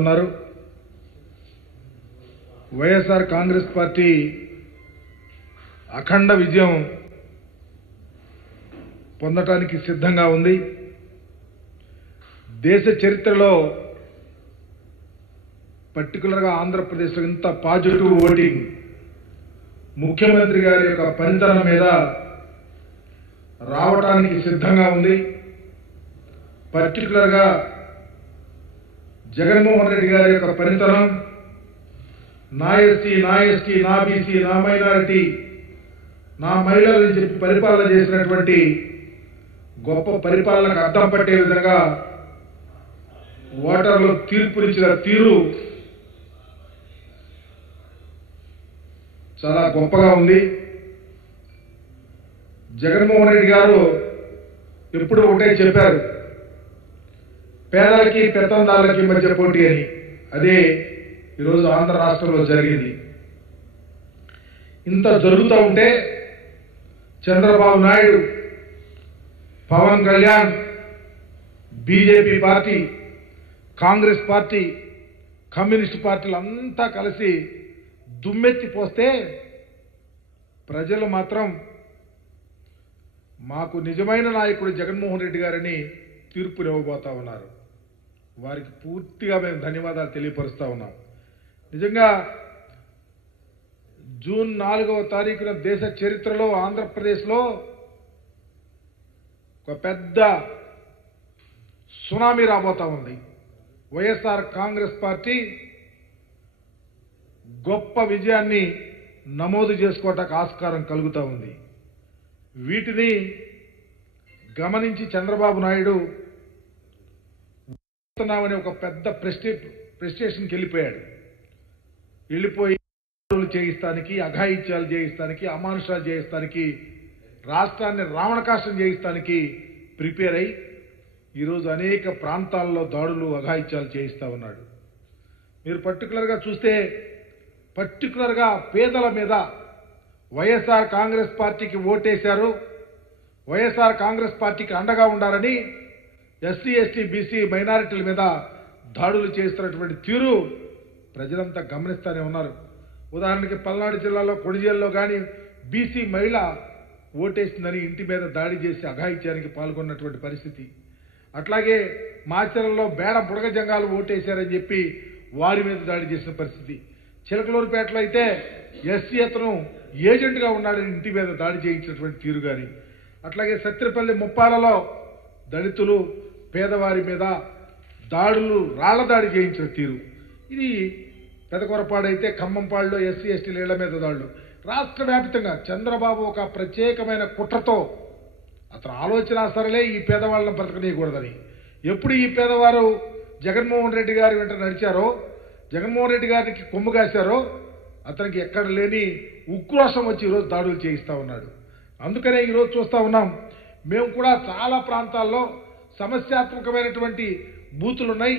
ఉన్నారు. వైఎస్ఆర్ కాంగ్రెస్ పార్టీ అఖండ విజయం పొందటానికి సిద్ధంగా ఉంది. దేశ చరిత్రలో పర్టికులర్గా ఆంధ్రప్రదేశ్లో ఇంత పాజిటివ్ ఓటింగ్ ముఖ్యమంత్రి గారి యొక్క పనితనం మీద రావటానికి సిద్ధంగా ఉంది. పర్టికులర్గా జగన్మోహన్ రెడ్డి గారి యొక్క పనితనం, నా ఎస్టీ, నా ఎస్టీ, నా బీసీ, నా మైనారిటీ, నా మహిళలని చెప్పి పరిపాలన చేసినటువంటి గొప్ప పరిపాలనకు అర్థం పట్టే విధంగా ఓటర్లు తీర్పునిచ్చిన తీరు చాలా గొప్పగా ఉంది. జగన్మోహన్ రెడ్డి గారు ఎప్పుడు ఒకటే చెప్పారు, పేదలకి పెత్తందారులకి మధ్య పోటీ అని. అదే ఈరోజు ఆంధ్ర రాష్ట్రంలో జరిగింది. ఇంత జరుగుతూ ఉంటే Chandrababu Naidu, Pawan Kalyan, BJP party, Congress party, communist పార్టీలు అంతా కలిసి దుమ్మెత్తి పోస్తే ప్రజలు మాత్రం మాకు నిజమైన నాయకుడు జగన్మోహన్ రెడ్డి గారని తీర్పునివ్వబోతా ఉన్నారు. వారికి పూర్తిగా మేము ధన్యవాదాలు తెలియపరుస్తా ఉన్నాం. నిజంగా జూన్ 4వ తారీఖున దేశ చరిత్రలో ఆంధ్రప్రదేశ్లో ఒక పెద్ద సునామీ రాబోతా ఉంది. వైఎస్ఆర్ కాంగ్రెస్ పార్టీ గొప్ప విజయాన్ని నమోదు చేసుకోవటానికి ఆస్కారం కలుగుతూ ఉంది. వీటిని గమనించి చంద్రబాబు నాయుడు అనే ఒక పెద్ద ప్రెస్టేషన్కి వెళ్ళిపోయి చేయిస్తానికి, అఘాయిత్యాలు చేయిస్తానికి, అమానుషాలు చేయిస్తానికి, రాష్ట్రాన్ని రావణకాష్టం చేయిస్తానికి ప్రిపేర్ అయి ఈరోజు అనేక ప్రాంతాల్లో దాడులు, అఘాయిత్యాలు చేయిస్తా ఉన్నాడు. మీరు పర్టికులర్గా చూస్తే పర్టికులర్గా పేదల మీద వైఎస్ఆర్ కాంగ్రెస్ పార్టీకి ఓటేశారు, వైఎస్ఆర్ కాంగ్రెస్ పార్టీకి అండగా ఉండాలని ఎస్సీ, ఎస్టీ, బీసీ, మైనారిటీల మీద దాడులు చేస్తున్నటువంటి తీరు ప్రజలంతా గమనిస్తూనే ఉన్నారు. ఉదాహరణకి పల్నాడు జిల్లాలో కొణిజేల్లో కానీ బీసీ మహిళ ఓటేసిందని ఇంటి మీద దాడి చేసి అఘాయిత్యానికి పాల్గొన్నటువంటి పరిస్థితి. అట్లాగే మాచర్లలో బేడ బుడగ జంగాలు ఓటేశారని చెప్పి వారి మీద దాడి చేసిన పరిస్థితి. చిలకలూరుపేటలో అయితే ఎస్సీ అతను ఏజెంట్గా ఉన్నాడని ఇంటి మీద దాడి చేయించినటువంటి తీరు కానీ, అట్లాగే సత్తిపల్లి ముప్పాలలో దళితులు, పేదవారి మీద దాడులు, రాళ్ల దాడి చేయించిన తీరు. ఇది పెదకొరపాడైతే ఖమ్మంపాడులో ఎస్సీ, ఎస్టీల ఇళ్ల మీద దాడులు. రాష్ట్ర వ్యాప్తంగా చంద్రబాబు ఒక ప్రత్యేకమైన కుట్రతో అతను ఆలోచన సరలే ఈ పేదవాళ్ళని బ్రతకనీయకూడదని. ఎప్పుడు ఈ పేదవారు జగన్మోహన్ రెడ్డి గారి వెంట నడిచారో, జగన్మోహన్ రెడ్డి గారికి కొమ్ము కాశారో అతనికి ఎక్కడ లేని ఉక్రోషం వచ్చి ఈరోజు దాడులు చేయిస్తా ఉన్నాడు. అందుకనే ఈరోజు చూస్తా ఉన్నాం, మేము కూడా చాలా ప్రాంతాల్లో సమస్యాత్మకమైనటువంటి బూతులు ఉన్నాయి,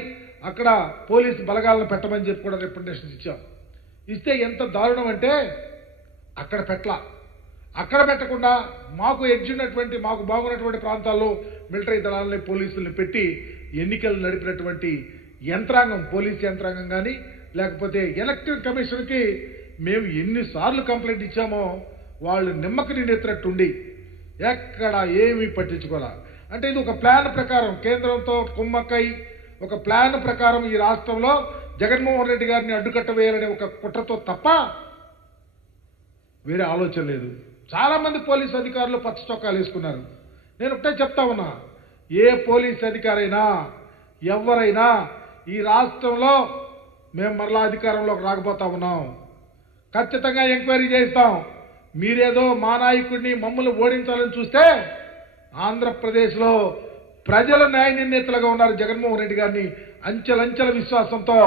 అక్కడ పోలీసు బలగాలను పెట్టమని చెప్పి కూడా రిప్రజెంటేషన్స్ ఇచ్చాం. ఇస్తే ఎంత దారుణం అంటే అక్కడ పెట్టకుండా మాకు ఎడ్జినటువంటి, మాకు బాగున్నటువంటి ప్రాంతాల్లో మిలిటరీ దళాలని, పోలీసుల్ని పెట్టి ఎన్నికలు నడిపినటువంటి యంత్రాంగం, పోలీసు యంత్రాంగం కానీ లేకపోతే ఎలక్షన్ కమిషన్కి మేము ఎన్నిసార్లు కంప్లైంట్ ఇచ్చామో వాళ్ళు నిమ్మకి నిండెత్తినట్టుండి ఎక్కడ ఏమీ పట్టించుకోరా. అంటే ఇది ఒక ప్లాన్ ప్రకారం కేంద్రంతో కుమ్మక్కై ఒక ప్లాన్ ప్రకారం ఈ రాష్ట్రంలో జగన్మోహన్ రెడ్డి గారిని అడ్డుకట్ట వేయాలనే ఒక కుట్రతో తప్ప వేరే ఆలోచన లేదు. చాలా మంది పోలీసు అధికారులు పచ్చ చొక్కాలు వేసుకున్నారు. నేను ఒకటే చెప్తా ఉన్నా, ఏ పోలీసు అధికారైనా ఎవరైనా ఈ రాష్ట్రంలో మేము మరలా అధికారంలోకి రాకపోతా ఉన్నాం, ఖచ్చితంగా ఎంక్వైరీ చేయిస్తాం. మీరేదో మా నాయకుడిని మమ్మల్ని ఓడించాలని చూస్తే ఆంధ్రప్రదేశ్లో ప్రజల న్యాయ నిర్ణేతలుగా ఉన్నారు. జగన్మోహన్ రెడ్డి గారిని అంచెలంచెల విశ్వాసంతో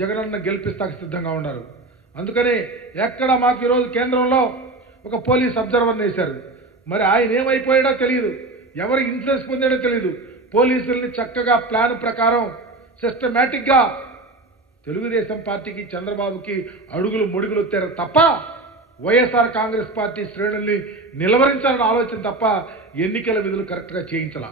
జగనన్న గెలిపిస్తానికి సిద్ధంగా ఉన్నారు. అందుకని ఎక్కడ మాకు ఈరోజు కేంద్రంలో ఒక పోలీస్ అబ్జర్వర్ని వేశారు. మరి ఆయన ఏమైపోయాడో తెలియదు, ఎవరు ఇన్ఫ్లుయెన్స్ పొందాడో తెలియదు. పోలీసుల్ని చక్కగా ప్లాన్ ప్రకారం సిస్టమేటిక్గా తెలుగుదేశం పార్టీకి, చంద్రబాబుకి అడుగులు ముడుగులు వచ్చారు తప్ప వైఎస్ఆర్ కాంగ్రెస్ పార్టీ శ్రేణుల్ని నిలవరించాలన్న ఆలోచన తప్ప ఎన్నికల విధులు కరెక్ట్గా చేయించాల.